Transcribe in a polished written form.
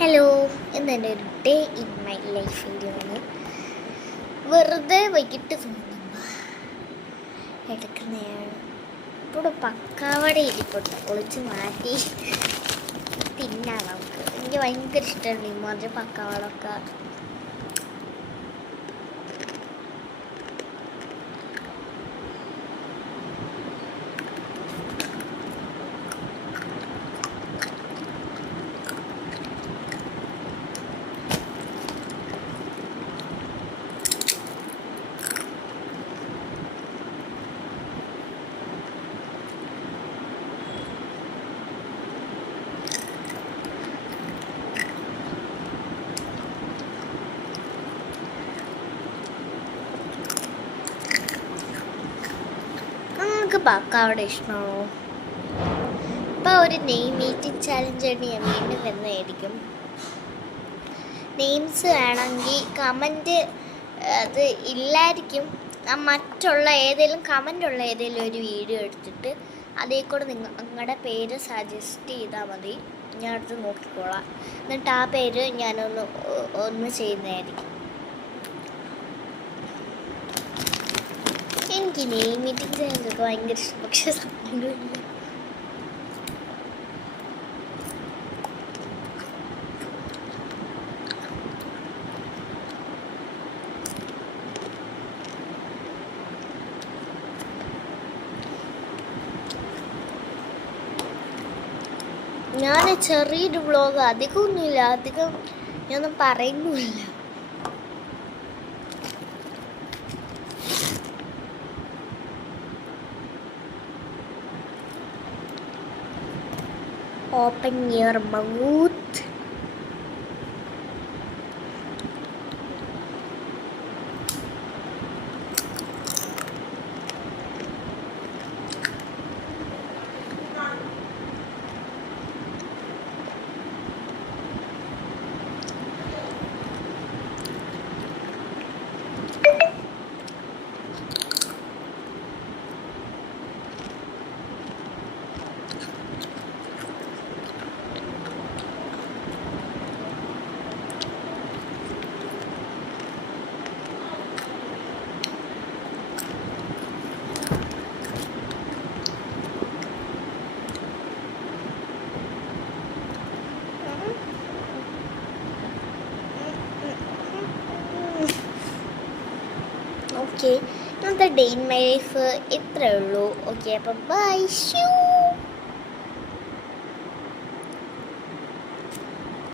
Hello, ഇന്നെൻ്റെ ഒരു day in my life video ആണ്. വെറുതെ വൈകിട്ട് തോന്നുമ്പോൾ എടുക്കുന്നതാണ്. ഇവിടെ പക്കാവട ഇരിപ്പുണ്ട്, ഒളിച്ച് മാറ്റി തിന്നാം നമുക്ക്. എനിക്ക് ഭയങ്കര ഇഷ്ടമാണ് ഇമാതിരി പക്കാവടൊക്കെ. നിങ്ങൾക്ക് പക്കാവട ഇഷ്ടമാണോ? ഇപ്പോൾ ഒരു നെയിം മീറ്റിംഗ് ചാലഞ്ചായിട്ട് ഞാൻ വീണ്ടും വരുന്നതായിരിക്കും. നെയിംസ് വേണമെങ്കിൽ കമൻറ്റ് അത് ഇല്ലായിരിക്കും. മറ്റുള്ള ഏതെങ്കിലും കമൻ്റുള്ള ഏതെങ്കിലും ഒരു വീഡിയോ എടുത്തിട്ട് അതേ കൂടെ നിങ്ങളുടെ പേര് സജസ്റ്റ് ചെയ്താൽ മതി. ഞാൻ അടുത്ത് നോക്കിക്കോളാം. എന്നിട്ട് ആ പേര് ഞാനൊന്ന് ചെയ്യുന്നതായിരിക്കും. എനിക്ക് നെയിം മീറ്റിംഗ് ചെയ്യുന്നതൊക്കെ ഭയങ്കര ഇഷ്ടം, പക്ഷെ സമയമില്ല. ഞാൻ ചെറിയൊരു വ്ളോഗ്, അധികമൊന്നുമില്ല, അധികം ഞാനൊന്നും പറയുന്നുമില്ല. Open your mouth. ഓക്കെ, ഇന്നത്തെ ഡേ ഇൻ മൈ ലൈഫ് ഇത്രയേ ഉള്ളൂ. ഓക്കെ, അപ്പം ബൈ.